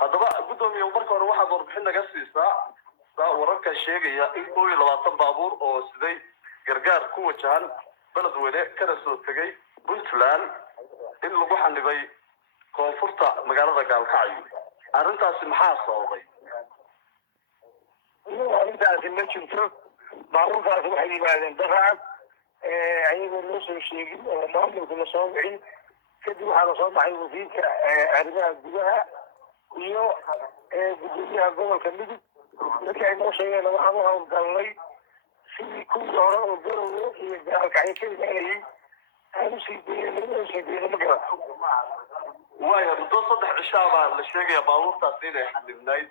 haddaba gudoomiye marka hore waxaad warbixin naga siisaa wararka sheegaya in 22 baabuur oo siday gargaar ku wajahan beledweyne kana soo tagay Puntland in lagu xanibay koonfurta magaalada Gaalkacyo arrintaasi maxaa sababay arrintaasi ma jirto baabuurkaasi waxay yimaadeen dafacad ayagoo loo soo sheegin oo maamulka la soo bixin kadib waxaa la soo baxay wasiirka arrimaha gudaha iyo gudoomiyaha gobolka Midug markii ay noo sheegeen waxaan u hawlgalnay sidii kuwii hore oo garowe iyo Gaalkacyo ka imaanayay aan usii deynay magara waayo muddo 3 cisho baa la sheegaya baabuurtaasi inay xanibnayd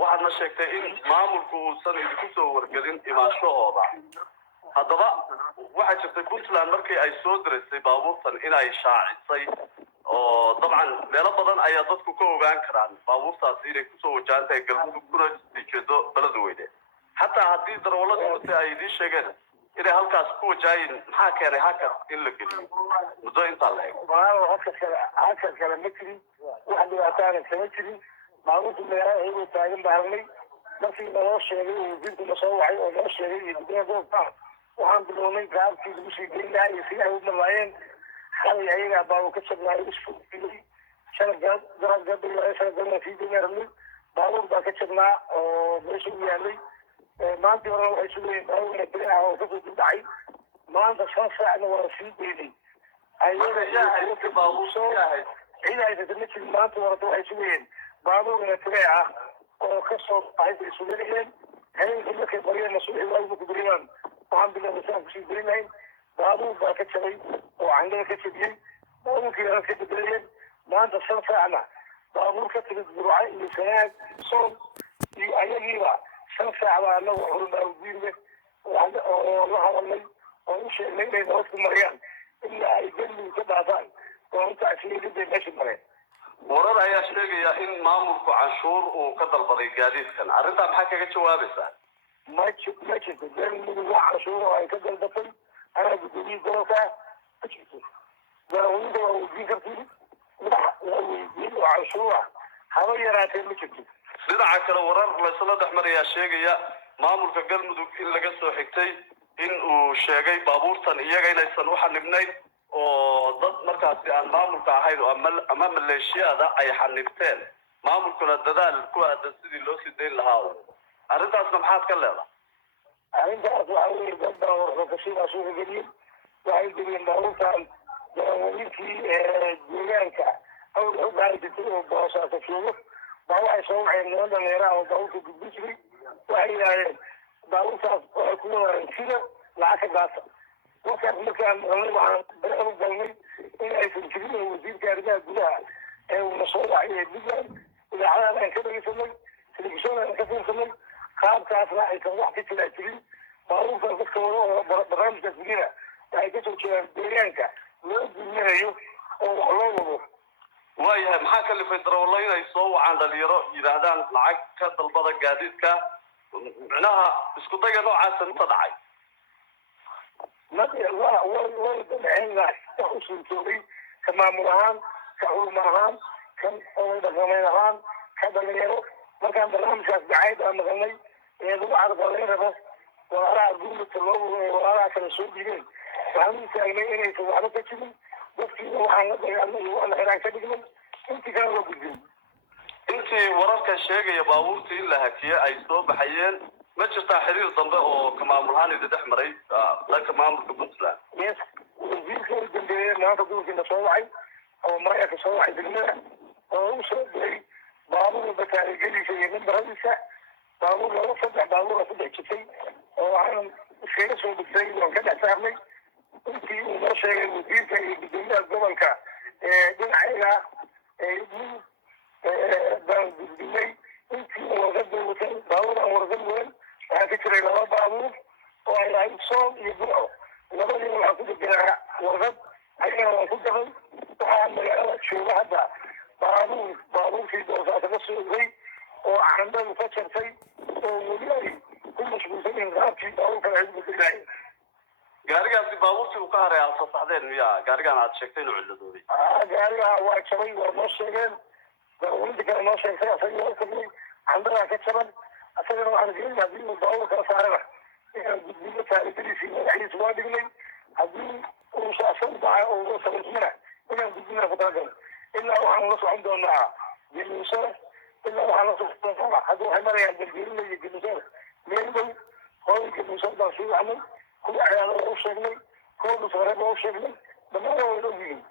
waxaadna sheegtay in maamulku uusan idinku soo wargelin imaanshahooda haddaba waxaa jirtay Puntland markii ay soo direysay baabuurtan inay shaacisay oo dabcan meelo badan ayaa dadku ka ogaan karaan baabuurtaasi inay kusoo wajahantahay galmudug kuna jeedo beledweyne xataa haddii darawaladu ay idin sheegeen inay halkaas ku wajahayn maxaa keenay hakar in la geliyo muddo intaa la eego hakar kale ma jirin wax dhibaataana kama jirin baabuurta magaalada ayagoo taagan baarnay markii naloo sheegay oo wasiirku na soo wacay oo noo sheegay iyo gudoomiyaha gobolka waxaan bilownay gaabkii lagu sii geyn lahaa iyo sidii ay u malaayeen xalay ayagaa baabuur ka jabnaayo isku dilay shalagana sii deynaa baabuur baa ka jabnaa oo meesha u yaalay maantii horena waxay sugayeen baabuur natire ah oo kasoo dibdhacay maanta 5 saacna waa sii deynay cid haysata ma jirin maanta horeta waxay sugayeen baabuur natire ah oo kasoo baxay ay sugayeen habeenkii markay baryeen subaxii waagu ku bariyaan waxaan bilownay saan kusii gelin lahayn baabuur baa ka jabay oo candada ka jabiyey baabuurkii yaran ka bedelayeen maanta 5 saacna baabuur ka timid burca iyo sanaag sool iyo ayagiiba 5 saac baa anagu xurunaa udiirne oo la hadalnay oo u sheegnay inay nabad ku marayaan ilaa ay galmudug ka dhaafaan oo intaasi bay meesha mareen warar ayaa sheegaya in maamulku canshuur uu ka dalbaday gaadiidkan arrintaa maxaa kaga jawaabaysaa ma jirto galmudug wax canshuur oo ay ka dalbatay anaa gudoomiye gobolka ma jirto darawalada waa weydiin kartiin wax waa weydiin oo canshuur ah haba yaraatee ma jirto dhinaca kale warar laysla dhex marayaa sheegaya maamulka galmudug in laga soo xigtay in uu sheegay baabuurtan iyaga inaysan u xanibnayn oo dad markaasi aan maamulka ahayn ama maleeshiyada ay xanibteen maamulkuna dadaal ku aadan sidii loo sii dayn lahaa arrintaasna maxaad ka leedahay arrintaas waxaa weeye dad baa warxokashidaa suuqa geliyey waxay geliyeen baabuurtan darawalinkii deegaanka awr u gaari jirtay oo boosaasa joogo baa waxay soo waceen niman dhallinyaraha oo baabuurka gudbin jiray waxay yidhahdeen baabuurtaas waxay ku wadaan sida lacag ka daasa markaas markaan maqalnay waxaan bere u galnay in aysan jirin oo wasiirka arrimaha gudaha ee uuna soo wacay ee Puntland idaacadahan aan ka dhegeysanay telefishoon aan ka fiirsanay qaabkaasna aysan wax ka jiraa jirin baabuurkaas dadka wada oo barnaamijkaas gudina waxay kasoo jeedaan deegaanka loo gurmanayo oo wax loo wado waayahay maxaa kalifay darawallo inay soo wacaan dhalinyaro yidhaahdaan lacag ka dalbada gaadiidka micnaha isku dayga noocaasa inta dhacay way damceen wax u suurtoobay ka maamul ahaan ka culmo ahaan kan oday dhaqameed ahaan ka dhalinyaro markaan barnaamijkaas dacayd aan maqalnay ee lagu carqalayn rabo walaalaha gurmudka loo wado ee walaalaha kale soo dhiibeen waxaan u istaagnay inaysan waxba ka jirin dadkiina waxaan la dagaalnay iyo waana xiraan ka dhignay intii kale loo gudbin intii wararka sheegaya baabuurtii in la hakiye ay soo baxayeen ma jirtaa xiriir dambe oo ka maamul ahaan idin dhex maray dhanka maamulka Puntland wasiirka u dambeeyey maanta gobolkiina soo wacay oo maraykanka soo wacay degmada oo u soo diray baabuur bataarigeliisa iyo nambaradiisa baabuur 3 baabuur ku dhex jirtay oo aan iskaga soo dhigtay waan ka dhex saarnay intii uu noo sheegay wasiirka iyo gudoomiyaha gobolka dhinaceeda baan gudbinay intii warqad watay baabuur aan warqad wadan waxaa ka jiray 2 baabuur oo ay ahayd sool iyo burco labadiina waxaa ku deganaa warqad ayagana waan ku dabay waxaa magaalada jooga hadda baabuurkii doosaasa ka soo ogay oo candadu ka jartay oo weli ay ku mashquulsan yihiin qaabkii baabuurkan ay u bedelaayeen gaarigaasi baabuurtii uu ka haray aad fasaxdeen miyaa gaarigan aad sheegtay inuu ciladooday gaarigaa waa jabay waa noo sheegeen darawaliinta kale noo sheegtay asagii waa tagnay candadaa ka jaban asagana waxaan fiirinaa haddii uu daawada kala saarana inaan guddiyo taarikadiisii madaxdiisa waa dhignay haddii uu saacsan dhaca oo uga samaysmana inaan gudbina ku talagalno ilaa waxaan la socon doonaa geluusada ilaa waxaan la socon doonaa hadda waxay marayaan galgeelina iyo geluusada meel dhow hooy geluusada baan sii wacnay kuwa ciyaada waa u sheegnay kuwa dhusareed waa u sheegnay dhammaan waa wada ogyihiin